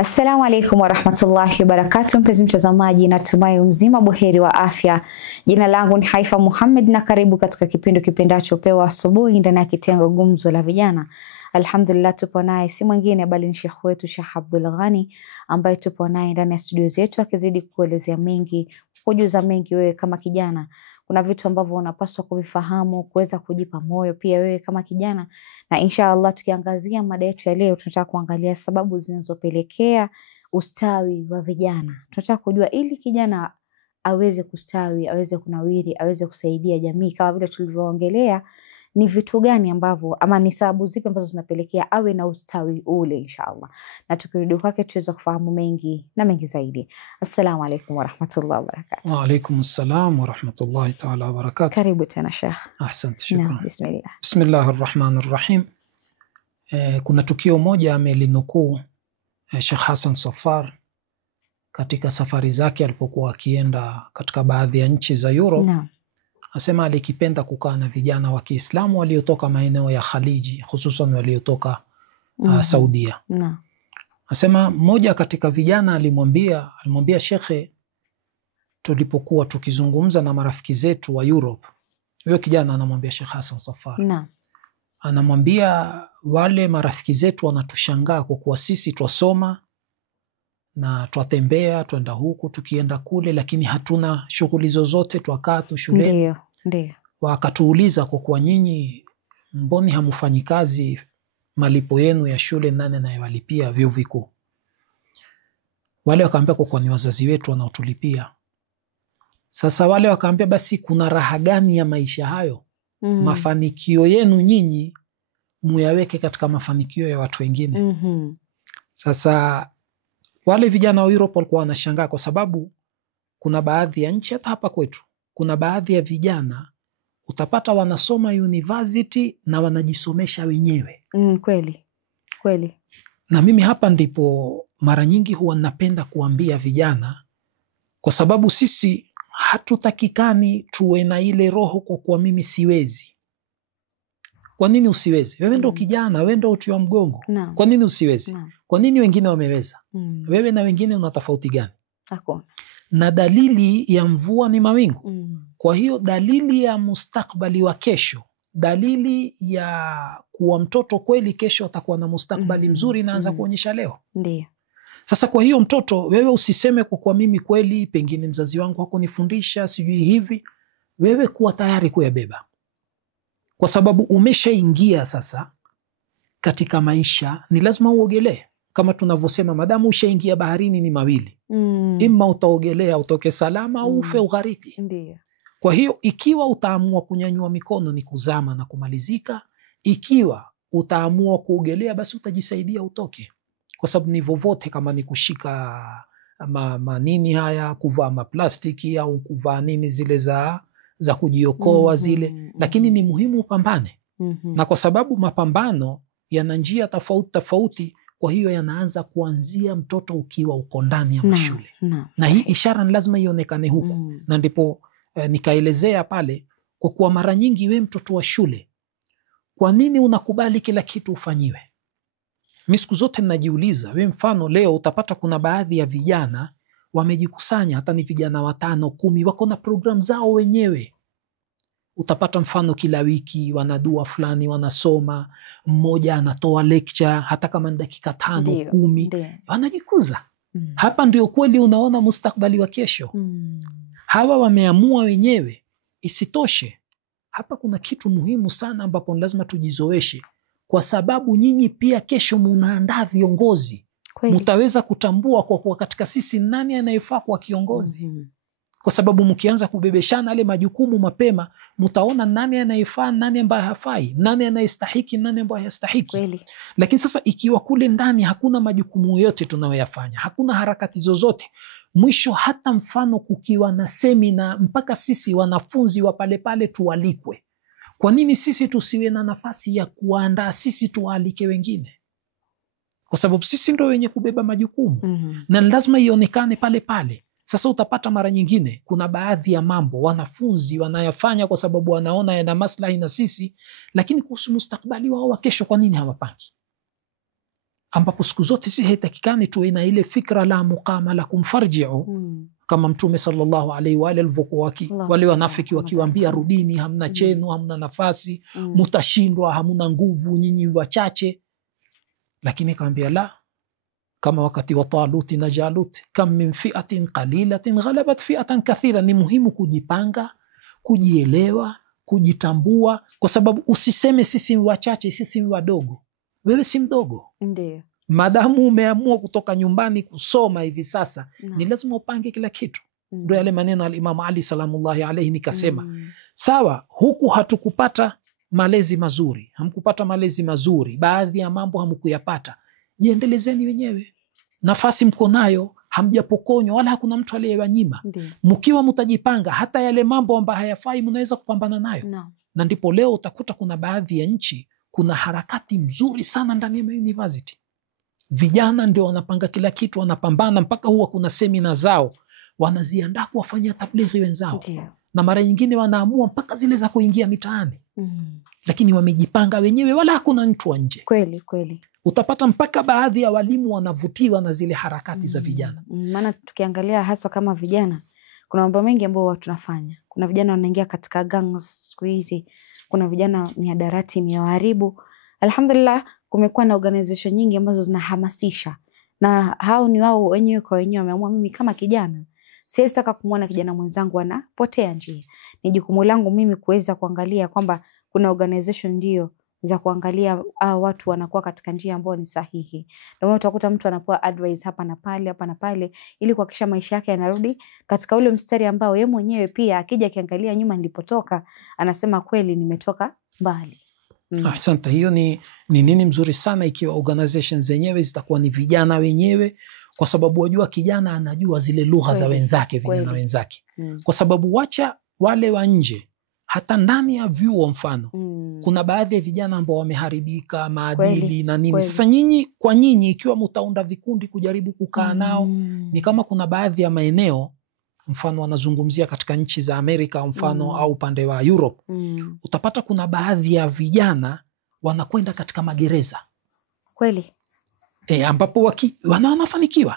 Assalamu alaikum warahmatullahi wabarakatuh. Mpenzi mtazamaji, natumai mzima buheri wa afya. Jina langu ni Haifa Muhammad na karibu katika kipindi kipendacho Pewa Asubuhi ndani ya kitengo Gumzo la Vijana. Alhamdulillah, tupo naye si mwingine bali ni Sheikh wetu Sheikh Abdul Ghani ambaye tupo naye ndani ya studio zetu akizidi kuelezea mengi, kujuza mengi. Wewe kama kijana kuna vitu ambavyo unapaswa kuvifahamu, kuweza kujipa moyo pia wewe kama kijana. Na inshallah tukiangazia mada yetu ya leo, tunataka kuangalia sababu zinazopelekea ustawi wa vijana. Tunataka kujua ili kijana aweze kustawi, aweze kunawiri, aweze kusaidia jamii kama vile tulivyoongelea, ni vitu gani ambavyo ama ni sababu zipi ambazo zinapelekea awe na ustawi ule inshallah. Na tukirudi kwake tuweza kufahamu mengi na mengi zaidi. Assalamu alaikum warahmatullahi wabarakatuh. Wa alaikum assalam warahmatullahi ta'ala wabarakatuh. Karibu tena Sheikh. Ahsante, shukran. Bismillah. Bismillahirrahmanirrahim. Kuna tukio moja amelinukuu Sheikh Hassan Safar katika safari zake alipokuwa akienda katika baadhi ya nchi za Europe. Naam. Asema alikipenda kukaa na vijana wa Kiislamu waliotoka maeneo ya Khaliji, hususan waliotoka Saudia. Naam. Asema mmoja katika vijana alimwambia shekhe, tulipokuwa tukizungumza na marafiki zetu wa Europe. Huyo kijana anamwambia Sheikh Hassan Safar. Naam. Anamwambia wale marafiki zetu wanatushangaa kwa kuwa sisi twasoma na twatembea, twenda huku tukienda kule, lakini hatuna shughuli zozote, twakaa tu shuleni. Ndio. Wakatuuliza, kwa kuwa nyinyi mboni hamufanyi kazi, malipo yenu ya shule nani anayewalipia vyuo vikuu? Wale wakaambia kwa kuwa ni wazazi wetu wanaotulipia. Sasa wale wakaambia basi kuna raha gani ya maisha hayo? Mafanikio yenu nyinyi muyaweke katika mafanikio ya watu wengine. Sasa wale vijana wa Europe walikuwa wanashangaa kwa sababu kuna baadhi ya nchi, hata hapa kwetu, kuna baadhi ya vijana utapata wanasoma university na wanajisomesha wenyewe. Kweli. Na mimi hapa ndipo mara nyingi huwa napenda kuambia vijana, kwa sababu sisi hatutakikani tuwe na ile roho kwa kuwa mimi siwezi. Kwa nini usiwezi? Wewe ndo kijana, wewe ndo uti wa mgongo. No. Kwa nini usiwezi? No. Kwa nini wengine wameweza? Wewe na wengine una tofauti gani? Hakuna. Na dalili ya mvua ni mawingu. Kwa hiyo dalili ya mustakbali wa kesho, dalili ya kuwa mtoto kweli kesho atakuwa na mustakbali mzuri, naanza kuonyesha leo. Ndiyo. Sasa kwa hiyo mtoto, wewe usiseme kwa mimi kweli pengine mzazi wangu hakunifundisha sijui hivi. Wewe kuwa tayari kuyabeba, kwa sababu umeshaingia sasa katika maisha, ni lazima uogelee. Kama tunavyosema, madamu ushaingia baharini ni mawili. Ima utaogelea utoke salama au ufe ughariki. Ndiyo. Kwa hiyo ikiwa utaamua kunyanyua mikono ni kuzama na kumalizika. Ikiwa utaamua kuogelea basi utajisaidia utoke. Kwa sababu ni vovote, kama ni kushika manini haya, kuvaa maplastiki au kuvaa nini zile za kujiokoa zile, lakini ni muhimu upambane. Na kwa sababu mapambano yana njia tofauti tofauti, kwa hiyo yanaanza kuanzia mtoto ukiwa uko ndani ya mashule. Na hii ishara ni lazima ionekane huko. Na ndipo nikaelezea pale, kwa kuwa mara nyingi we mtoto wa shule, kwa nini unakubali kila kitu ufanyiwe? Mimi siku zote ninajiuliza, we mfano leo utapata kuna baadhi ya vijana wamejikusanya, hata ni vijana 5, 10, wako na program zao wenyewe. Utapata mfano kila wiki wanadua fulani wanasoma, mmoja anatoa lecture hata kama ni dakika 5, 10, wanajikuza. Hapa ndio kweli unaona mustakbali wa kesho. Hawa wameamua wenyewe. Isitoshe, hapa kuna kitu muhimu sana ambapo lazima tujizoeshe, kwa sababu nyinyi pia kesho munaandaa viongozi. Mutaweza kutambua kwa kuwa katika sisi nani anayefaa kwa kiongozi. Kwa sababu mkianza kubebeshana ale majukumu mapema, mutaona nani anayefaa, nani ambaye hafai, nani anayestahiki, nani ambaye hastahiki. Lakini sasa ikiwa kule ndani hakuna majukumu yote tunayoyafanya, hakuna harakati zozote, mwisho hata mfano kukiwa na semina, mpaka sisi wanafunzi wa pale pale tualikwe. Kwa nini sisi tusiwe na nafasi ya kuandaa, sisi tualike wengine? Kwa sababu sisi ndio wenye kubeba majukumu. Na lazima ionekane pale pale. Sasa utapata mara nyingine kuna baadhi ya mambo wanafunzi wanayafanya kwa sababu wanaona yana maslahi na sisi, lakini kuhusu mustakbali wao wa kesho, kwa nini hawapangi? ambapo siku zote si haitakikani tuwe na ile fikra la muqama lakum farji'u, kama Mtume sallallahu alaihi wa alihi alivyokuwa wale wanafiki wakiwaambia rudini, hamna chenu, hamna nafasi, mutashindwa, hamuna nguvu, nyinyi wachache. Lakini kaambia la, kama wakati wa Taluti na Jaluti, kam min fi'atin qalilatin ghalabat fi'atan kathira. Ni muhimu kujipanga, kujielewa, kujitambua, kwa sababu usiseme sisi wachache, sisi wadogo. Wewe si mdogo. Ndiyo. Madamu umeamua kutoka nyumbani kusoma hivi sasa, ni lazima upange kila kitu. Ndio yale maneno al-Imam Ali salamullahi alayhi, nikasema sawa, huku hatukupata malezi mazuri, hamkupata malezi mazuri, baadhi ya mambo hamkuyapata, jiendelezeni wenyewe, nafasi mko nayo, hamjapokonywa wala hakuna mtu aliyewanyima. Mkiwa mtajipanga, hata yale mambo ambayo hayafai mnaweza kupambana nayo. Na ndipo leo utakuta kuna baadhi ya nchi kuna harakati mzuri sana ndani ya university. Vijana ndio wanapanga kila kitu, wanapambana, mpaka huwa kuna semina zao wanaziandaa kuwafanyia tablighi wenzao. Na mara nyingine wanaamua mpaka zile za kuingia mitaani. Lakini wamejipanga wenyewe, wala hakuna mtu wa nje. Kweli kweli. Utapata mpaka baadhi ya walimu wanavutiwa na zile harakati za vijana. Maana tukiangalia haswa kama vijana, kuna mambo mengi ambayo tunafanya. Kuna vijana wanaingia katika gangs siku hizi. Kuna vijana mihadarati imewaharibu. Alhamdulillah, kumekuwa na organization nyingi ambazo zinahamasisha. Na hao ni wao wenyewe kwa wenyewe wameamua, mimi kama kijana siwezi taka kumwona kijana mwenzangu anapotea njia. Ni jukumu langu mimi kuweza kuangalia kwamba kuna organization ndio za kuangalia watu wanakuwa katika njia ambayo ni sahihi. Ndio utakuta mtu anapewa advice hapa na pale ili kuhakikisha maisha yake yanarudi katika ule mstari ambao yeye mwenyewe pia akija akiangalia nyuma nilipotoka anasema kweli nimetoka mbali. Asante, hiyo ni nini mzuri sana ikiwa organizations zenyewe zitakuwa ni vijana wenyewe, kwa sababu wajua kijana anajua zile lugha za wenzake, vijana wenzake. Kwa sababu wacha wale wa nje, hata ndani ya vyuo mfano kuna baadhi ya vijana ambao wameharibika maadili na nini. Sasa nyinyi ikiwa mtaunda vikundi kujaribu kukaa nao, ni kama kuna baadhi ya maeneo mfano wanazungumzia katika nchi za Amerika mfano au upande wa Europe, utapata kuna baadhi ya vijana wanakwenda katika magereza. Kweli. Ambapo wanafanikiwa.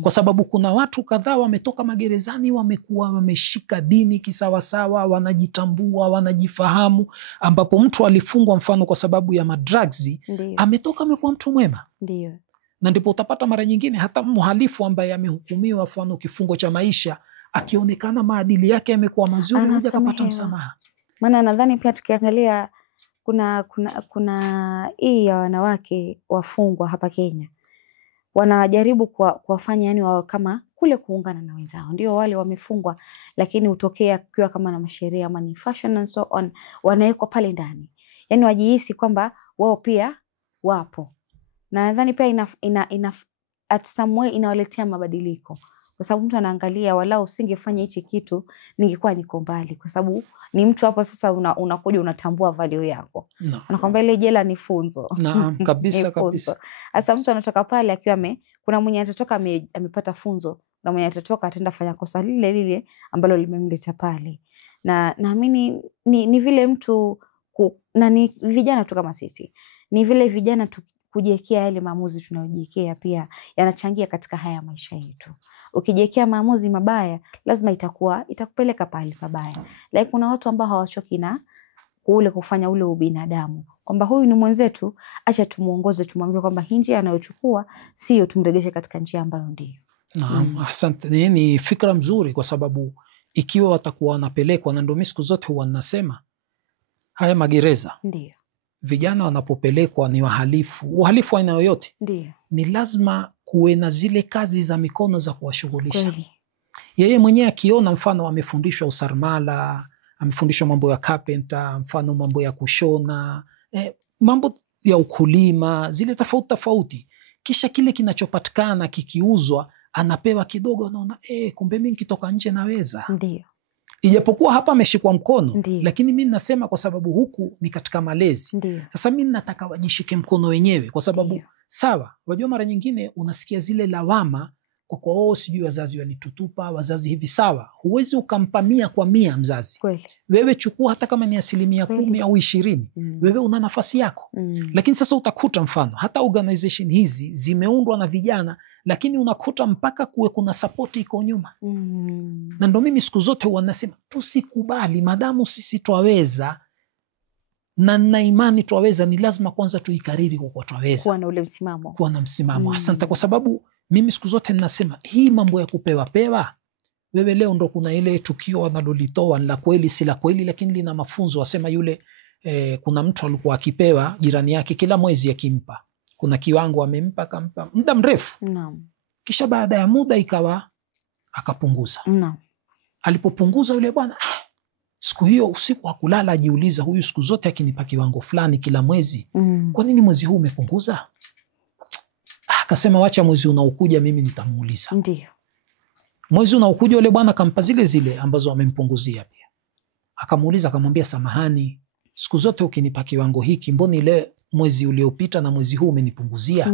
Kwa sababu kuna watu kadhaa wametoka magerezani, wamekuwa wameshika dini kisawasawa, wanajitambua, wanajifahamu, ambapo mtu alifungwa mfano kwa sababu ya madrugs, ametoka amekuwa mtu mwema. Ndiyo. Na ndipo utapata mara nyingine hata mhalifu ambaye amehukumiwa mfano kifungo cha maisha, akionekana maadili yake yamekuwa mazuri, huja kapata msamaha. Maana nadhani pia tukiangalia kuna hii ya wanawake wafungwa hapa Kenya, wanajaribu kuwafanya yani wao kama kule kuungana na wenzao, ndio wale wamefungwa, lakini utokea kiwa kama na masheria ama ni fashion and so on, wanawekwa pale ndani, yani wajihisi kwamba wao pia wapo. Na nadhani pia at some way inawaletea mabadiliko, kwa sababu mtu anaangalia walau usingefanya hichi kitu ningekuwa niko mbali, kwa sababu ni mtu hapo sasa unakuja unatambua value yako. Anakwambia ile jela ni funzo. Naam, kabisa kabisa. Sasa mtu anatoka pale akiwa kuna mwenye atatoka amepata funzo, na mwenye atatoka ataenda fanya kosa lile ambalo limemleta pale. Na naamini ni vile mtu na ni vijana tu kama sisi. Ni vile vijana kujiwekea yale maamuzi tunayojiwekea pia yanachangia katika haya maisha yetu. Ukijiwekea maamuzi mabaya, lazima itakupeleka pale pabaya. Like kuna watu ambao hawachoki na kufanya ule ubinadamu, kwamba huyu ni mwenzetu, acha tumuongoze, tumwambie kwamba hii njia anayochukua sio, tumregeshe katika njia ambayo ndio. Naam, asante. Ni fikra mzuri, kwa sababu ikiwa watakuwa wanapelekwa, na ndio siku zote huwa ninasema haya magereza, ndio vijana wanapopelekwa ni uhalifu aina yoyote, ni lazima kuwe na zile kazi za mikono za kuwashughulisha. Yeye mwenyewe akiona mfano amefundishwa usarmala, amefundishwa mambo ya carpenter, mfano mambo ya kushona, mambo ya ukulima, zile tofauti, kisha kile kinachopatikana kikiuzwa anapewa kidogo, anaona kumbe mimi nikitoka nje naweza. Ndio. Ijapokuwa hapa ameshikwa mkono, lakini mimi nasema kwa sababu huku ni katika malezi. Sasa mimi nataka wajishike mkono wenyewe, kwa sababu sawa, wajua mara nyingine unasikia zile lawama kwa kuwa sijui wazazi walitutupa, wazazi hivi. Sawa, huwezi ukampa 100 kwa 100 mzazi. Kweli. Wewe chukua hata kama ni 10% au 20%. Wewe una nafasi yako. Lakini sasa utakuta mfano hata organization hizi zimeundwa na vijana, lakini unakuta mpaka kuwe kuna support iko nyuma. Na ndo mimi siku zote huwa nasema tusikubali, madamu sisi twaweza na nina imani twaweza, ni lazima kwanza tuikariri kwa twaweza. Kuwa na ule msimamo. Kuwa na msimamo. Asante, kwa sababu mimi siku zote ninasema hii mambo ya kupewa pewa, wewe leo ndo kuna ile tukio wanalolitoa la kweli si la kweli, lakini lina mafunzo. Wasema yule kuna mtu alikuwa akipewa jirani yake kila mwezi akimpa, kuna kiwango amempa, akampa muda mrefu. Naam. Kisha baada ya muda ikawa akapunguza. Naam. Alipopunguza yule bwana, siku hiyo usiku hakulala, ajiuliza, huyu siku zote akinipa kiwango fulani kila mwezi, kwa nini mwezi huu umepunguza? Akasema wacha mwezi unaokuja mimi nitamuuliza. Ndio. Mwezi unaokuja yule bwana akampa zile zile ambazo amempunguzia pia. Akamuuliza, akamwambia, samahani, siku zote ukinipa kiwango hiki, mbona ile mwezi uliopita na mwezi huu umenipunguzia?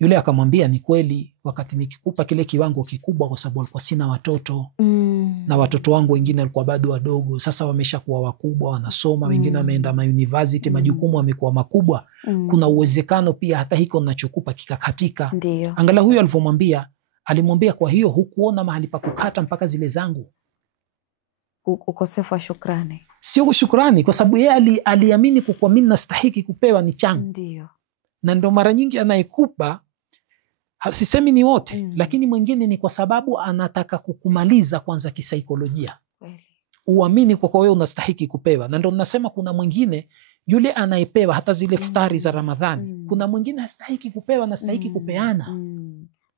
Yule akamwambia, ni kweli, wakati nikikupa kile kiwango kikubwa, kwa sababu alikuwa sina watoto na watoto wangu wengine walikuwa bado wadogo, sasa wameshakuwa wakubwa, wanasoma, wengine wameenda university, majukumu yamekuwa makubwa. Kuna uwezekano pia hata hiko ninachokupa kikakatika. Angalau huyo alivyomwambia, alimwambia, kwa hiyo hukuona mahali pa kukata mpaka zile zangu? Ukosefu wa shukrani. Sio shukrani, kwa sababu yeye aliamini kwa mimi nastahiki kupewa ni changu. Ndio. Na ndo mara nyingi anayekupa, sisemi ni wote, lakini mwingine ni kwa sababu anataka kukumaliza kwanza kisaikolojia. Uamini kwa wewe unastahiki kupewa. Na ndo nasema kuna mwingine yule anayepewa hata zile futari za Ramadhani. Kuna mwingine hastahiki kupewa, anastahiki kupeana.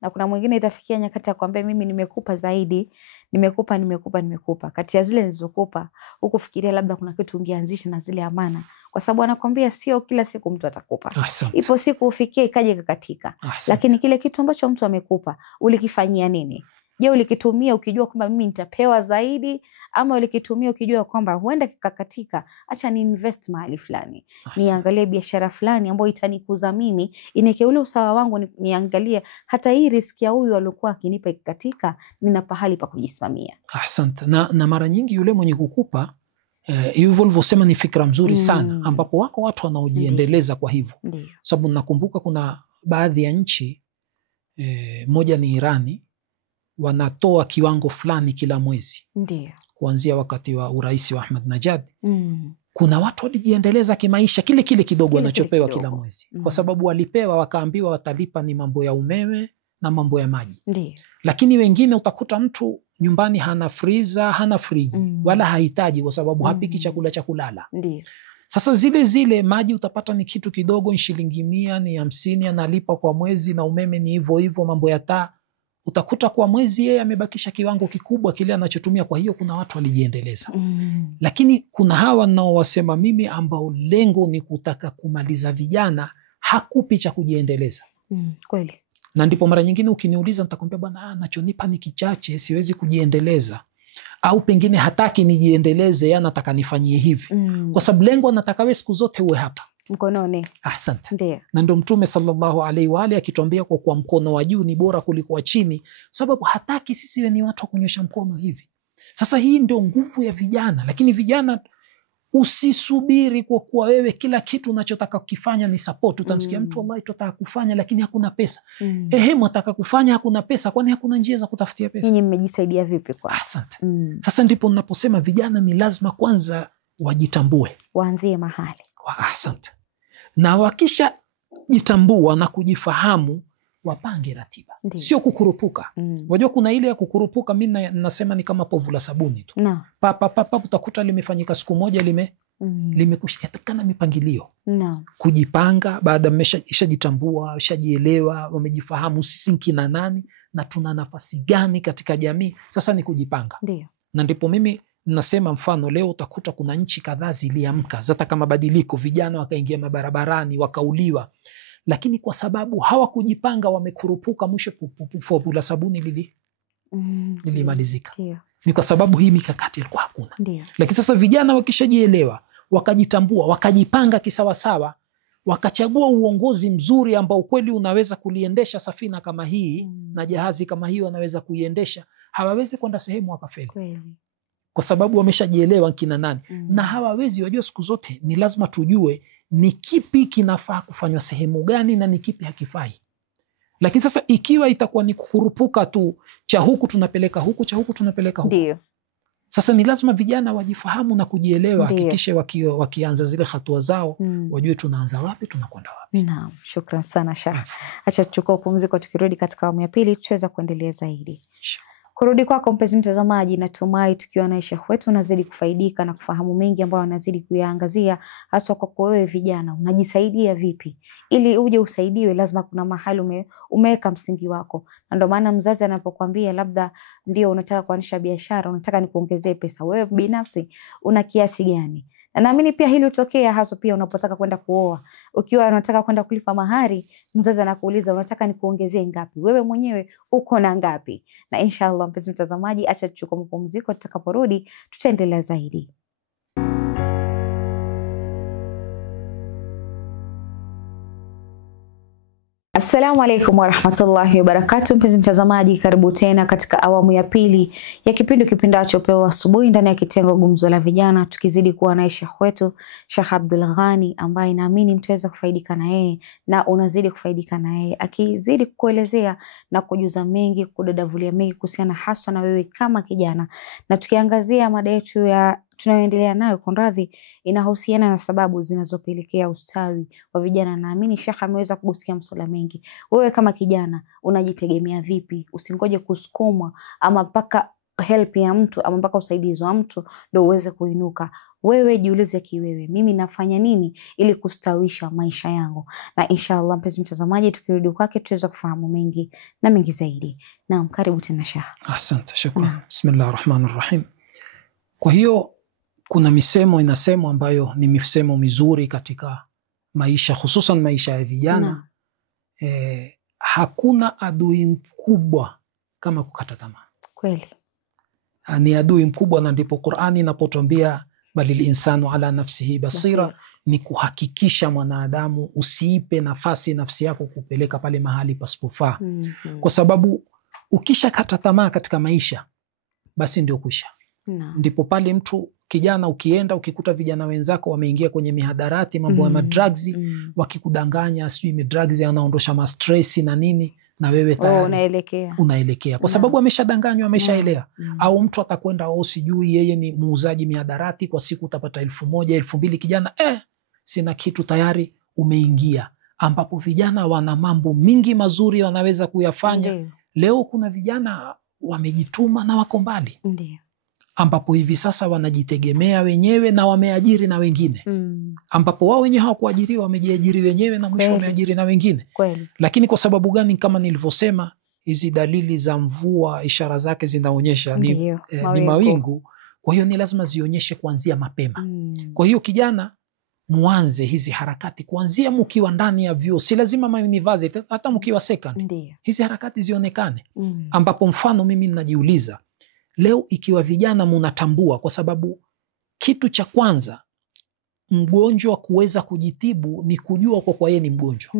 Na kuna mwingine itafikia nyakati ya kuambia mimi nimekupa zaidi, nimekupa. Kati ya zile nilizokupa, hukufikiria labda kuna kitu ungeanzisha na zile amana. Kwa sababu anakwambia sio kila siku mtu atakupa. Ipo siku ufikie ikaje kakatika. Lakini kile kitu ambacho mtu amekupa, ulikifanyia nini? Je, ulikitumia ukijua kwamba mimi nitapewa zaidi, ama ulikitumia ukijua kwamba huenda kikakatika, acha ni invest mahali fulani, niangalie biashara fulani ambayo itanikuza mimi, ineke ule usawa wangu, niangalie hata hii riski ya huyu alikuwa akinipa ikikatika, nina pahali pa kujisimamia. Asante. Na mara nyingi yule mwenye kukupa hivyo ulivyosema ni fikra mzuri sana, ambapo wako watu wanaojiendeleza kwa hivyo. Sababu nakumbuka kuna baadhi ya nchi, moja ni Irani, wanatoa kiwango fulani kila mwezi. Ndio. Kuanzia wakati wa urais wa Ahmed Najad. Kuna watu walijiendeleza kimaisha kile kidogo wanachopewa kila mwezi. Kwa sababu walipewa wakaambiwa watalipa ni mambo ya umeme na mambo ya maji. Ndio. Lakini wengine utakuta mtu nyumbani hana freezer, hana friji, wala hahitaji kwa sababu hapiki chakula cha kulala. Ndio. Sasa zile maji utapata ni kitu kidogo, ni shilingi 100, ni 50 analipa kwa mwezi, na umeme ni hivyo, mambo ya taa. Utakuta kwa mwezi yeye amebakisha kiwango kikubwa kile anachotumia. Kwa hiyo kuna watu walijiendeleza. Lakini kuna hawa nao wasema mimi, ambao lengo ni kutaka kumaliza vijana, hakupi cha kujiendeleza. Kweli. Na ndipo mara nyingine ukiniuliza nitakwambia bwana, nachonipa ni kichache, siwezi kujiendeleza. Au pengine hataki nijiendeleze, yeye anataka nifanyie hivi. Kwa sababu lengo anataka wewe siku zote uwe hapa mkononi. Asante. Ndio. Na ndio Mtume sallallahu alaihi wa alihi akituambia kwa mkono wa juu ni bora kuliko wa chini, sababu hataki sisi ni watu wa kunyosha mkono hivi. Sasa hii ndio nguvu ya vijana. Lakini vijana, usisubiri kwa kuwa wewe kila kitu unachotaka kukifanya ni support. Utamsikia mtu wallahi tunataka kufanya lakini hakuna pesa. Mwataka kufanya hakuna pesa, kwani hakuna njia za kutafutia pesa? Nyinyi mmejisaidia vipi kwa? Asante. Sasa ndipo ninaposema vijana ni lazima kwanza wajitambue. Waanzie mahali. Asante. Na wakisha jitambua na kujifahamu, wapange ratiba. Sio kukurupuka. Wajua kuna ile ya kukurupuka, mimi nasema ni kama povu la sabuni tu. Papa utakuta limefanyika siku moja limekusha. Yatakana mipangilio. Kujipanga baada mmeshajitambua, ushajielewa, wamejifahamu sisi kina nani na tuna nafasi gani katika jamii. Sasa ni kujipanga. Na ndipo mimi nasema mfano leo utakuta kuna nchi kadhaa ziliamka zataka mabadiliko, vijana wakaingia mabarabarani wakauliwa, lakini kwa sababu hawakujipanga wamekurupuka, mwisho povu la sabuni lilimalizika. Ni kwa sababu hii mikakati ilikuwa hakuna. Lakini sasa vijana wakishajielewa, wakajitambua, wakajipanga kisawasawa, wakachagua uongozi mzuri ambao kweli unaweza kuliendesha safina kama hii na jahazi kama hii wanaweza kuiendesha, hawawezi kwenda sehemu wakafeli. Kwa sababu wameshajielewa kina nani. Na hawawezi, wajua siku zote ni lazima tujue ni kipi kinafaa kufanywa sehemu gani na ni kipi hakifai. Lakini sasa ikiwa itakuwa ni kukurupuka tu, cha huku tunapeleka huku, cha huku tunapeleka huku. Ndiyo. Sasa ni lazima vijana wajifahamu na kujielewa, hakikishe wakianza zile hatua zao, wajue tunaanza wapi, tunakwenda wapi. Naam, shukran sana Sheikh. Acha tuchukue pumziko, tukirudi katika awamu ya pili tutaweza kuendelea zaidi. Kurudi kwako mpenzi mtazamaji, natumai tukiwa na Sheikh wetu unazidi kufaidika na kufahamu mengi ambayo anazidi kuyaangazia, hasa kwa wewe vijana, unajisaidia vipi? Ili uje usaidiwe lazima kuna mahali umeweka msingi wako. Na ndio maana mzazi anapokuambia labda ndio unataka kuanzisha biashara, unataka nikuongezee pesa, wewe binafsi una kiasi gani? Na naamini pia hili hutokea hasa pia unapotaka kwenda kuoa. Ukiwa unataka kwenda kulipa mahari, mzazi anakuuliza unataka nikuongezee ngapi? Wewe mwenyewe uko na ngapi? Na inshallah mpenzi mtazamaji, acha tuchukue mapumziko, tutakaporudi tutaendelea zaidi. Assalamu alaikum warahmatullahi wabarakatuh. Mpenzi mtazamaji, karibu tena katika awamu ya pili ya kipindacho Upeo Asubuhi ndani ya kitengo Gumzo la Vijana, tukizidi kuwa na Sheikh wetu Sheikh Abdul Ghani, ambaye naamini mtaweza kufaidika na yeye na unazidi kufaidika na yeye, akizidi kuelezea na kujuza mengi, kudadavulia mengi kuhusiana haswa na wewe kama kijana. Na tukiangazia mada yetu ya tunayoendelea nayo kwa radhi, inahusiana na sababu zinazopelekea ustawi wa vijana. Naamini Sheikh ameweza kugusia masuala mengi. Wewe kama kijana unajitegemea vipi? Usingoje kusukumwa ama mpaka help ya mtu ama mpaka usaidizi wa mtu ndio uweze kuinuka. Wewe jiulize kiwewe, mimi nafanya nini ili kustawisha maisha yangu? Na inshallah mpenzi mtazamaji, tukirudi kwake tuweza kufahamu mengi na mengi zaidi. Naam, karibu tena Sheikh. Asante, shukran. Bismillahirrahmanirrahim. Kwa hiyo kuna misemo inasemwa ambayo ni misemo mizuri katika maisha, hususan maisha ya vijana. Hakuna adui mkubwa kama kukata tamaa. Kweli. Ni adui mkubwa, na ndipo Qur'ani inapotuambia balil insanu ala nafsihi basira, ni kuhakikisha mwanadamu usiipe nafasi nafsi yako kupeleka pale mahali pasipofaa. Kwa sababu ukisha kata tamaa katika maisha, basi ndio kuisha. Ndipo pale mtu kijana ukienda ukikuta vijana wenzako wameingia kwenye mihadarati, mambo ya madrugs, wakikudanganya sijui madrugs yanaondosha ma stress na nini, na wewe tayari unaelekea kwa sababu ameshadanganywa, ameshaelea. Au mtu atakwenda sijui yeye ni muuzaji mihadarati, kwa siku utapata 1000 2000, kijana sina kitu, tayari umeingia, ambapo vijana wana mambo mingi mazuri wanaweza kuyafanya. Leo kuna vijana wamejituma na wako mbali, ambapo hivi sasa wanajitegemea wenyewe na wameajiri na wengine, ambapo wao wenyewe hawakuajiriwa, wamejiajiri wenyewe na mwisho wameajiri na wengine. Lakini kwa sababu gani? Kama nilivyosema, hizi dalili za mvua ishara zake zinaonyesha ni mawingu. Kwa hiyo ni lazima zionyeshe kuanzia mapema. Kwa hiyo kijana, muanze hizi harakati kuanzia mkiwa ndani ya vyuo, si lazima university, hata mkiwa second. Hizi harakati zionekane, ambapo mfano mimi ninajiuliza leo, ikiwa vijana munatambua, kwa sababu kitu cha kwanza mgonjwa kuweza kujitibu ni kujua kwa yeye ni mgonjwa.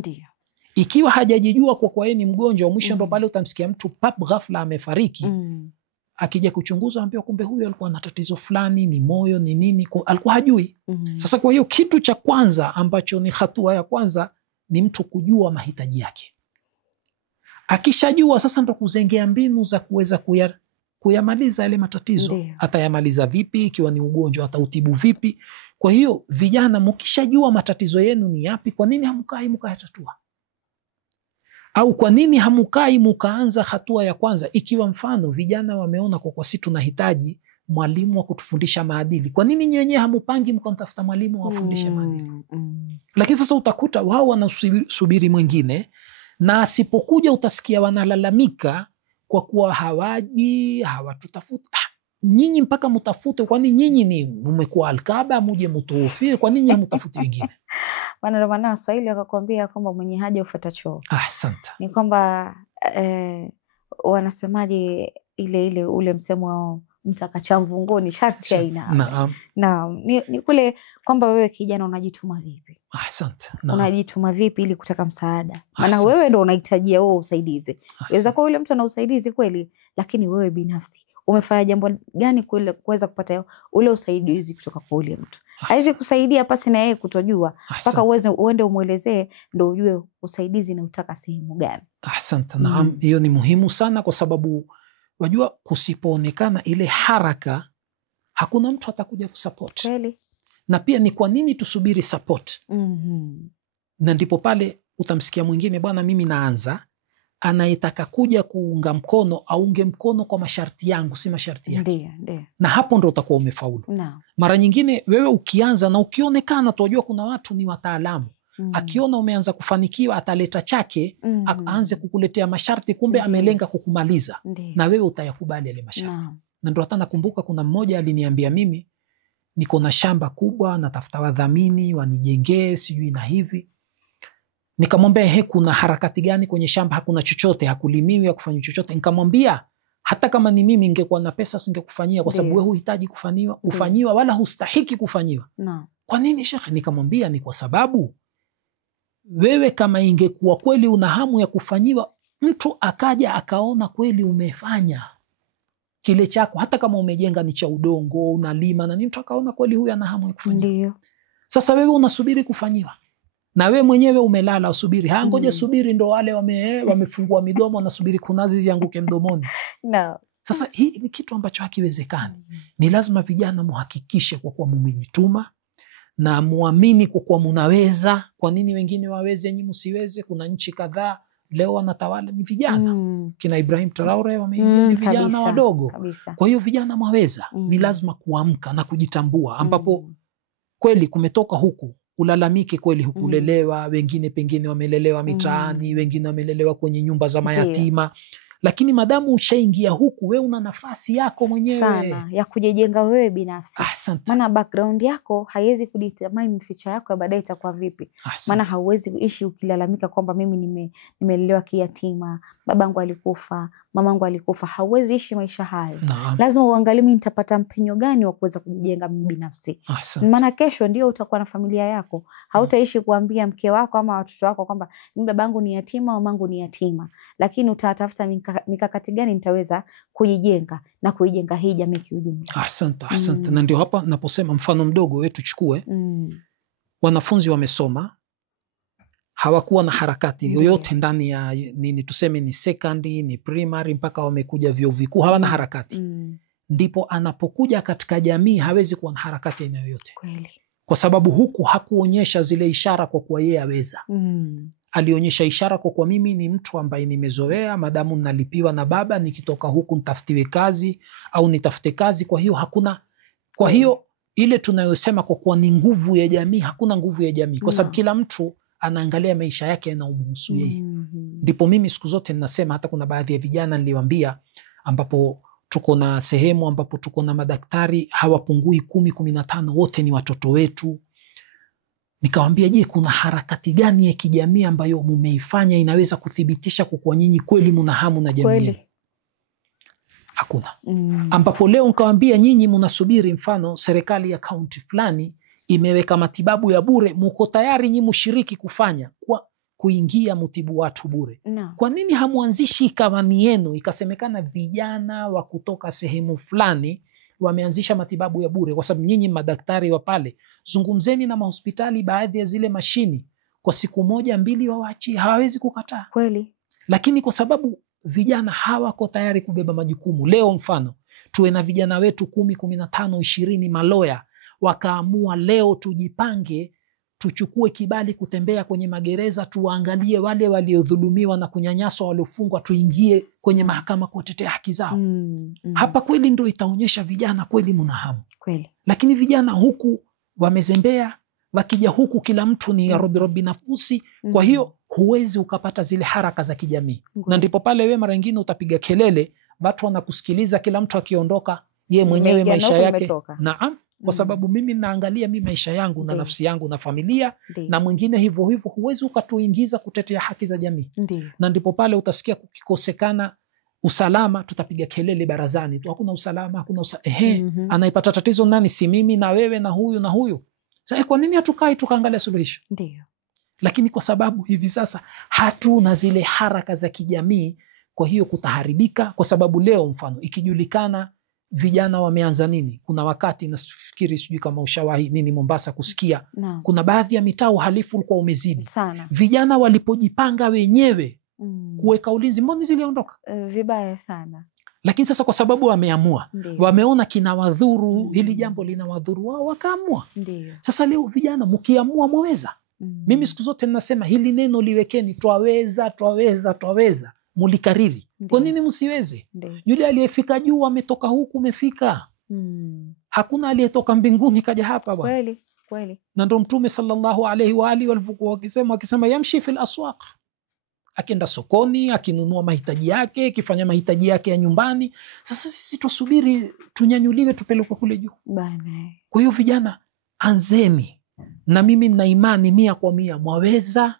Ikiwa hajajijua kwa yeye ni mgonjwa, mwisho ndo pale utamsikia mtu pap ghafla amefariki. Akija kuchunguza ambiwa kumbe huyo alikuwa na tatizo fulani, ni moyo, ni nini, alikuwa hajui. Sasa kwa hiyo kitu cha kwanza ambacho ni hatua ya kwanza ni mtu kujua mahitaji yake. Akishajua sasa ndo kuzengea mbinu za kuweza kuyamaliza yale matatizo. Atayamaliza vipi? Ikiwa ni ugonjwa atautibu vipi? Kwa hiyo vijana, mkishajua matatizo yenu ni yapi, kwa nini hamukai mkayatatua? Au kwa nini hamukai mkaanza hatua ya kwanza? Ikiwa mfano vijana wameona kwa sisi tunahitaji mwalimu wa kutufundisha maadili, kwa nini nyenyewe hamupangi mkamtafuta mwalimu wa kufundisha maadili? Lakini sasa utakuta wao wanasubiri mwingine, na asipokuja utasikia wanalalamika kwa kuwa hawaji, hawatutafuti. Nyinyi mpaka mutafute, kwani nyinyi ni mmekuwa Alkaba muje mutuufie, kwa nini hamutafuti wengine? Wana Waswahili wakakwambia kwamba mwenye haja ufuata choo. Asante. Ni kwamba wanasemaje ule msemo wao, mtakacha mvunguni sharti ainawe. Naam. Naam, ni kule kwamba wewe kijana unajituma vipi? Asante. Naam. Unajituma vipi ili kutaka msaada? Maana Asante. wewe ndo unahitajia huo usaidizi. Inaweza Asante. kuwa yule mtu ana usaidizi kweli, lakini wewe binafsi umefanya jambo gani kuweza kupata ule usaidizi kutoka kwa ule mtu? Haiwezi kusaidia pasi na yeye kutojua, mpaka uende umuelezee ndo ujue usaidizi na utaka sehemu gani. Asante. Naam, hiyo ni muhimu sana, kwa sababu wajua kusipoonekana ile haraka hakuna mtu atakuja kusupport. Kweli. Na pia ni kwa nini tusubiri support? Na ndipo pale utamsikia mwingine, bwana mimi naanza, anayetaka kuja kuunga mkono aunge mkono kwa masharti yangu, si masharti yake. Ndiyo. Na hapo ndo utakuwa umefaulu. Mara nyingine wewe ukianza na ukionekana, tunajua kuna watu ni wataalamu. Akiona umeanza kufanikiwa ataleta chake, aanze kukuletea masharti, kumbe amelenga kukumaliza. Na wewe utayakubali yale masharti. Na ndo hata nakumbuka kuna mmoja aliniambia mimi, niko na shamba kubwa, natafuta wadhamini wanijengee sijui na hivi. Nikamwambia kuna harakati gani kwenye shamba? Hakuna chochote, hakulimiwi, hakufanywa chochote. Nikamwambia hata kama ni mimi ningekuwa na pesa singekufanyia, kwa sababu wewe huhitaji kufanyiwa wala hustahiki kufanyiwa. Kwa nini shekhe? Nikamwambia ni kwa sababu wewe kama ingekuwa kweli una hamu ya kufanyiwa, mtu akaja akaona kweli umefanya kile chako, hata kama umejenga ni cha udongo, unalima na ni mtu akaona kweli huyu ana hamu ya kufanyiwa. Sasa wewe unasubiri kufanyiwa, na wewe mwenyewe umelala usubiri. Ngoja subiri, ndo wale wamefungua midomo wanasubiri kunazi zianguke mdomoni. Sasa hii ni kitu ambacho hakiwezekani. Ni lazima vijana muhakikishe kwa kuwa mumejituma na muamini kwa kuwa munaweza. Kwa nini wengine waweze nyinyi msiweze? Kuna nchi kadhaa leo wanatawala ni vijana. Kina Ibrahim Traore wameingia ni vijana wadogo. Kwa hiyo vijana mwaweza. Ni lazima kuamka na kujitambua, ambapo kweli kumetoka huku ulalamike kweli hukulelewa. Wengine pengine wamelelewa mitaani, wengine wamelelewa kwenye nyumba za mayatima. Lakini madamu ushaingia huku, wewe una nafasi yako mwenyewe sana ya kujijenga wewe binafsi. Maana background yako haiwezi kudetermine future yako ya baadaye itakuwa vipi. Maana hauwezi kuishi ukilalamika kwamba mimi nimelelewa kiyatima, babangu alikufa, mamangu alikufa. Hauwezi ishi maisha hayo. Lazima uangalie mimi nitapata mpenyo gani wa kuweza kujijenga mimi binafsi. Maana kesho ndio utakuwa na familia yako. Hautaishi kuambia mke wako ama watoto wako kwamba mimi babangu ni yatima, mamangu ni yatima. Lakini utatafuta mikakati gani nitaweza kujijenga na kuijenga hii jamii kiujumla. Asante. Na ndio hapa naposema mfano mdogo wetu chukue. Wanafunzi wamesoma, hawakuwa na harakati yoyote ndani ya nini tuseme ni secondary, ni primary, mpaka wamekuja vyuo vikuu, hawana harakati. Ndipo anapokuja katika jamii hawezi kuwa na harakati aina yoyote. Kwa sababu huku hakuonyesha zile ishara kwa kuwa yeye aweza. Alionyesha ishara kwa kuwa mimi ni mtu ambaye nimezoea, madamu nalipiwa na baba, nikitoka huku nitafutiwe kazi au nitafute kazi. Kwa hiyo hakuna, kwa hiyo ile tunayosema kwa kuwa ni nguvu ya jamii, hakuna nguvu ya jamii, kwa sababu kila mtu anaangalia maisha yake yanayomhusu yeye. Ndipo mimi siku zote ninasema, hata kuna baadhi ya vijana niliwaambia, ambapo tuko na sehemu ambapo tuko na madaktari hawapungui 10-15, wote ni watoto wetu. Nikawambia, je, kuna harakati gani ya kijamii ambayo mumeifanya inaweza kuthibitisha kwa kuwa nyinyi kweli muna hamu na jamii? Hakuna. Ambapo leo nikawambia, nyinyi munasubiri mfano serikali ya kaunti fulani imeweka matibabu ya bure, muko tayari nyinyi mushiriki kufanya kuingia mutibu watu bure. Kwa nini hamuanzishi kamani yenu ikasemekana vijana wa kutoka sehemu fulani wameanzisha matibabu ya bure? Kwa sababu nyinyi madaktari wa pale, zungumzeni na mahospitali, baadhi ya zile mashini kwa siku 1-2 wawaachie, hawawezi kukataa. Lakini kwa sababu vijana hawako tayari kubeba majukumu. Leo mfano tuwe na vijana wetu 10, 15, 20 maloya, wakaamua leo tujipange, tuchukue kibali kutembea kwenye magereza, tuwaangalie wale waliodhulumiwa na kunyanyaswa, waliofungwa, tuingie kwenye mahakama kutetea haki zao. Hapa kweli ndio itaonyesha vijana kweli muna hamu. Lakini vijana huku wamezembea, wakija huku kila mtu ni robi nafusi. Kwa hiyo huwezi ukapata zile haraka za kijamii. Na ndipo pale wewe mara nyingine utapiga kelele, watu wanakusikiliza, kila mtu akiondoka ye mwenyewe maisha yake. Naam. Kwa sababu mimi naangalia mimi maisha yangu na nafsi yangu na familia, na mwingine hivyo hivyo, huwezi ukatuingiza kutetea haki za jamii. Na ndipo pale utasikia kukikosekana usalama, tutapiga kelele barazani tu, hakuna usalama, hakuna anaipata tatizo nani? Si mimi na wewe na huyu na huyu. Sasa kwa nini hatukai tukaangalia suluhisho? Ndio. Lakini kwa sababu hivi sasa hatuna zile haraka za kijamii, kwa hiyo kutaharibika. Kwa sababu leo mfano ikijulikana vijana wameanza nini, kuna wakati nafikiri, sijui kama ushawahi nini Mombasa kusikia kuna baadhi ya mitaa uhalifu ulikuwa umezidi sana. Vijana walipojipanga wenyewe kuweka ulinzi, mbona ziliondoka? Vibaya sana. Lakini sasa kwa sababu wameamua, wameona kinawadhuru, hili jambo linawadhuru wao, wakaamua. Sasa leo vijana mkiamua mwaweza. Mimi siku zote ninasema hili neno liwekeni, twaweza, twaweza, twaweza, mulikariri. Kwa nini msiweze? Yule aliyefika juu ametoka huku umefika. Hakuna aliyetoka mbinguni kaja hapa bwana. Kweli, kweli. Na ndio Mtume sallallahu alaihi wa alihi walivyokuwa wakisema yamshi fil aswaq, akienda sokoni akinunua mahitaji yake, akifanya mahitaji yake ya nyumbani. Sasa sisi tusubiri tunyanyuliwe tupelekwe kule juu bana. Kwa hiyo vijana, anzeni, na mimi nina imani 100% mwaweza.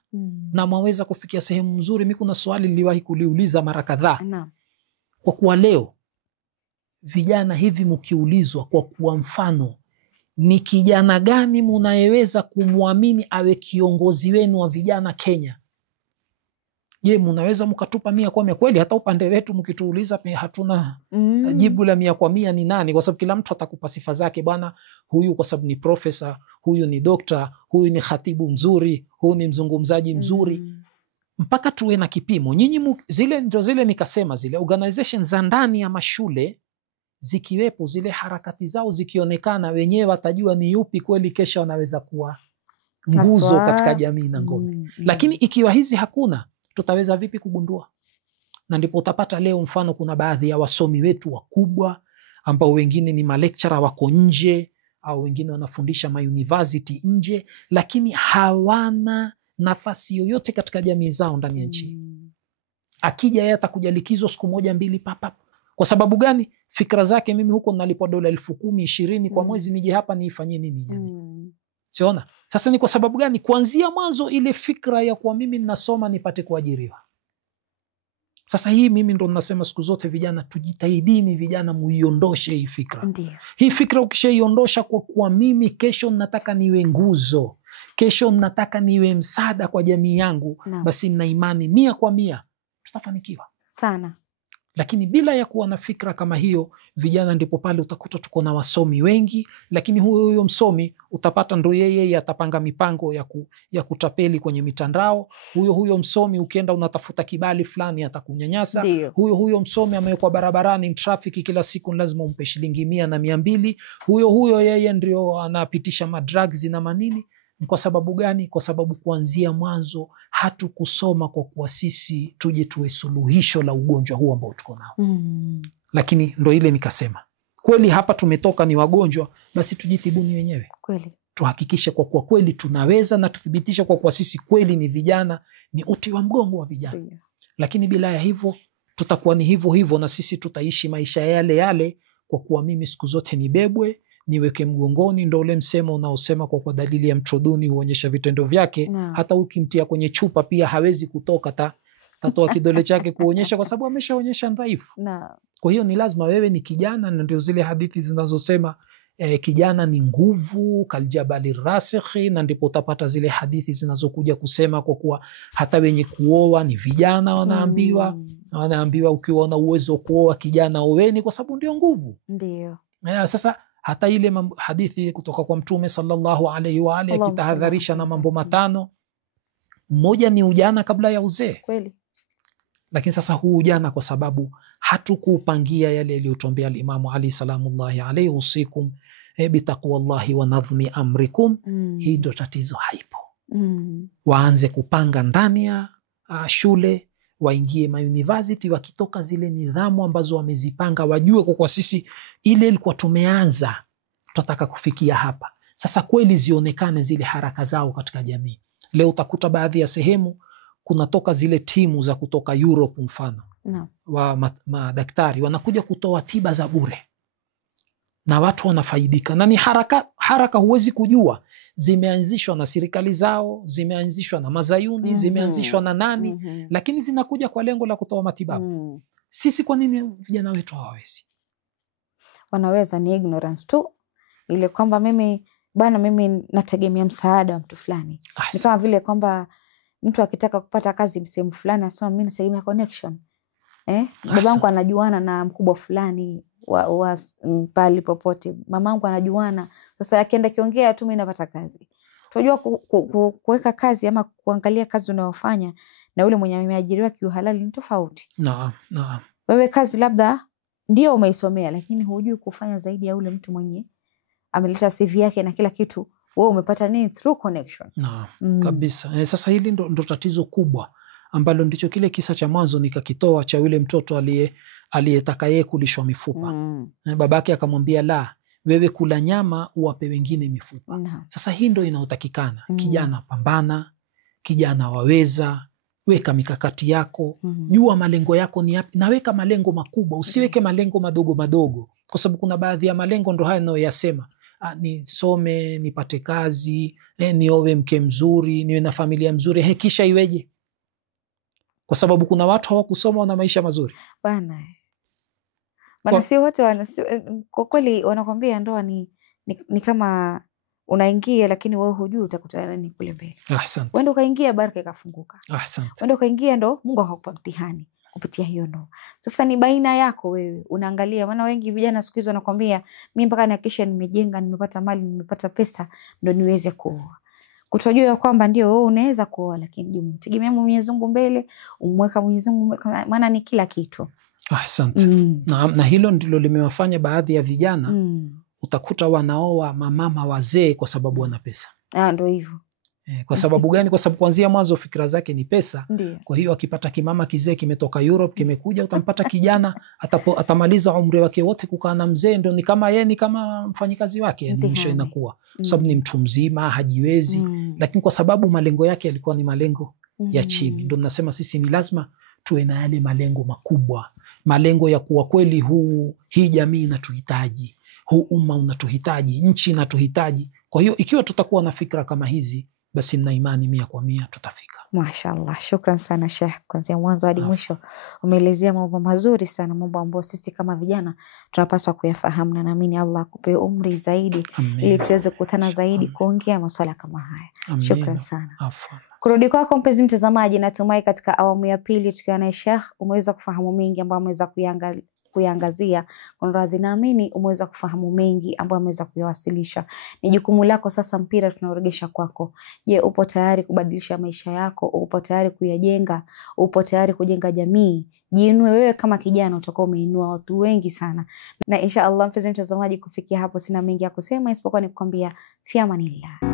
Na mwaweza kufikia sehemu nzuri. Mimi kuna swali niliwahi kuliuliza mara kadhaa, kwa kuwa leo vijana hivi mkiulizwa, kwa kuwa mfano, ni kijana gani mnayeweza kumwamini awe kiongozi wenu wa vijana Kenya? Je, mnaweza mkatupa 100%? Kweli hata upande wetu mkituuliza hatuna jibu la 100% ni nani, kwa sababu kila mtu atakupa sifa zake. Bwana huyu kwa sababu ni profesa, huyu ni dokta, huyu ni khatibu mzuri, huyu ni mzungumzaji mzuri. Mpaka tuwe na kipimo. Nyinyi zile ndio zile nikasema, zile organization za ndani ya mashule zikiwepo, zile harakati zao zikionekana, wenyewe watajua ni yupi kweli kesho wanaweza kuwa nguzo katika jamii na ngome. Lakini ikiwa hizi hakuna, tutaweza vipi kugundua? Na ndipo utapata leo mfano kuna baadhi ya wasomi wetu wakubwa ambao wengine ni malekchara wako nje, au wengine wanafundisha mauniversity nje, lakini hawana nafasi yoyote katika jamii zao ndani ya nchi. Akija yeye atakuja likizo siku moja mbili papap. Kwa sababu gani? Fikra zake, mimi huko nalipwa dola 10,000 20 kwa mwezi, nije hapa niifanyie nini jamii? Siona. Sasa ni kwa sababu gani? Kuanzia mwanzo ile fikra ya kuwa mimi ninasoma nipate kuajiriwa. Sasa hii mimi ndo ninasema siku zote, vijana tujitahidini, vijana muiondoshe hii fikra. Hii fikra ukishaiondosha kwa kuwa mimi kesho nataka niwe nguzo, kesho nataka niwe msaada kwa jamii yangu, basi nina imani 100% tutafanikiwa sana. Lakini bila ya kuwa na fikra kama hiyo, vijana, ndipo pale utakuta tuko na wasomi wengi, lakini huyo msomi utapata ndo yeye atapanga mipango ya kutapeli kwenye mitandao. Huyo msomi ukienda unatafuta kibali fulani atakunyanyasa. Huyo msomi amewekwa barabarani trafiki, kila siku lazima umpe shilingi 100 na 200. Huyo yeye ndio anapitisha madrugs na manini. Kwa sababu gani? Kwa sababu kuanzia mwanzo hatukusoma kwa kuwa sisi tuje tuwe suluhisho la ugonjwa huu ambao tuko nao. Lakini ndo ile nikasema, kweli hapa tumetoka ni wagonjwa, basi tujitibuni wenyewe. Kweli. Tuhakikishe kwa kuwa kweli tunaweza, na tuthibitishe kwa kuwa sisi kweli ni vijana, ni uti wa mgongo wa vijana. Lakini bila ya hivyo tutakuwa ni hivyo, na sisi tutaishi maisha yale yale, kwa kuwa mimi siku zote nibebwe niweke mgongoni. Ndo ule msemo unaosema kwa dalili ya mtoto duni huonyesha vitendo vyake. Hata ukimtia kwenye chupa pia hawezi kutoka, tatoa kidole chake kuonyesha, kwa sababu ameshaonyesha dhaifu. Kwa hiyo ni lazima wewe ni kijana, na ndio zile hadithi zinazosema kijana ni nguvu kaljabali rasikhi, na ndipo utapata zile hadithi zinazokuja kusema kwa kuwa hata wenye kuoa ni vijana, wanaambiwa ukiwa na uwezo kuoa kijana oweni, kwa sababu ndio nguvu. Ndio. Sasa hata ile hadithi kutoka kwa Mtume sallallahu alaihi wa alihi akitahadharisha na mambo 5, mmoja ni ujana kabla ya uzee. Kweli. Lakini sasa huu ujana, kwa sababu hatukuupangia yale yaliyotuambia al-Imamu Ali salamullahi alaihi, usikum bitaqwallahi wa nadhmi amrikum. Hii ndo tatizo, haipo. Waanze kupanga ndani ya shule, waingie mauniversity, wakitoka zile nidhamu ambazo wamezipanga, wajue kwa sisi ile ilikuwa tumeanza, tutataka kufikia hapa. Sasa kweli zionekane zile haraka zao katika jamii. Leo utakuta baadhi ya sehemu kunatoka zile timu za kutoka Europe mfano wa madaktari wanakuja kutoa tiba za bure, na watu wanafaidika, na ni haraka huwezi kujua zimeanzishwa na serikali zao, zimeanzishwa na mazayuni, zimeanzishwa na nani, lakini zinakuja kwa lengo la kutoa matibabu. Sisi kwa nini vijana wetu hawawezi? Wanaweza, ni ignorance tu, ile kwamba mimi nategemea msaada wa mtu fulani. Ni kama vile kwamba mtu akitaka kupata kazi sehemu fulani anasema mimi nategemea connection. Babangu anajuana na mkubwa fulani wa pale popote, mamangu anajuana, sasa akienda kiongea tu mimi napata kazi. Tunajua kuweka kazi ama kuangalia kazi unayofanya na ule mwenye ameajiriwa kiuhalali ni tofauti. Naam. Wewe kazi labda ndio umeisomea, lakini hujui kufanya zaidi ya ule mtu mwenye ameleta CV yake na kila kitu. Wewe umepata nini? Through connection. Naam, kabisa. Sasa hili ndo tatizo kubwa ambalo ndicho kile kisa cha mwanzo nikakitoa cha yule mtoto aliyetaka yeye kulishwa mifupa. Babake akamwambia la, wewe kula nyama uwape wengine mifupa. Sasa hii ndo inayotakikana. Kijana pambana, kijana waweza, weka mikakati yako, jua malengo yako ni yapi, na weka malengo makubwa, usiweke malengo madogo madogo, kwa sababu kuna baadhi ya malengo ndo haya ninayoyasema. Nisome, nipate kazi, niowe mke mzuri, niwe na familia mzuri, kisha iweje? Kwa sababu kuna watu hawakusoma wana maisha mazuri. Bana. Maana si wote kwa kweli wanakwambia ndoa ni kama unaingia lakini wewe hujui utakutana nini kule mbele. Asante. Wenda ukaingia baraka ikafunguka. Asante. Wenda ukaingia ndo Mungu akakupa mtihani kupitia hiyo ndoa. Sasa ni baina yako wewe unaangalia, maana wengi vijana siku hizo wanakwambia mimi mpaka nihakikishe nimejenga, nimepata mali, nimepata pesa ndo niweze kuoa. Kutojua kwamba ndio wewe unaweza kuoa, lakini mtegemea Mwenyezi Mungu mbele, umweka Mwenyezi Mungu, maana ni kila kitu. Asante. Na hilo ndilo limewafanya baadhi ya vijana utakuta wanaoa mamama wazee kwa sababu wana pesa. Ndio hivyo. Kwa sababu gani? Kwa sababu kuanzia mwanzo fikra zake ni pesa. Ndiyo. Kwa hiyo akipata kimama kizee kimetoka Europe kimekuja, utampata kijana atamaliza umri wake wote kukaa na mzee, ndio ni kama mfanyikazi wake, ni mwisho inakuwa. Sababu ni mtu mzima, hajiwezi, lakini kwa sababu malengo yake yalikuwa ni malengo ya chini. Ndio nasema sisi ni lazima tuwe na yale malengo makubwa, malengo ya kuwa kweli hii jamii inatuhitaji, huu umma unatuhitaji, nchi inatuhitaji. Kwa hiyo ikiwa tutakuwa na fikra kama hizi, basi nina imani 100% tutafika. Mashaallah, shukran sana Sheikh, kuanzia mwanzo hadi mwisho umeelezea mambo mazuri sana, mambo ambayo sisi kama vijana tunapaswa kuyafahamu, na naamini Allah akupe umri zaidi ili tuweze kukutana zaidi kuongea masuala kama haya. Shukran sana. Afwan. Kurudi kwako mpenzi mtazamaji, natumai katika awamu ya pili tukiwa na Sheikh umeweza kufahamu mengi ambayo ameweza kuiangazia. Kwa radhi, naamini umeweza kufahamu mengi ambayo ameweza kuyawasilisha. Ni jukumu lako sasa, mpira tunaoregesha kwako. Je, upo tayari kubadilisha maisha yako? Upo tayari kuyajenga? Upo tayari kujenga jamii? Jiinue wewe kama kijana, utakuwa umeinua watu wengi sana. Na insha Allah mpenzi mtazamaji, kufikia hapo sina mengi ya kusema isipokuwa ni kukwambia fi amanillah.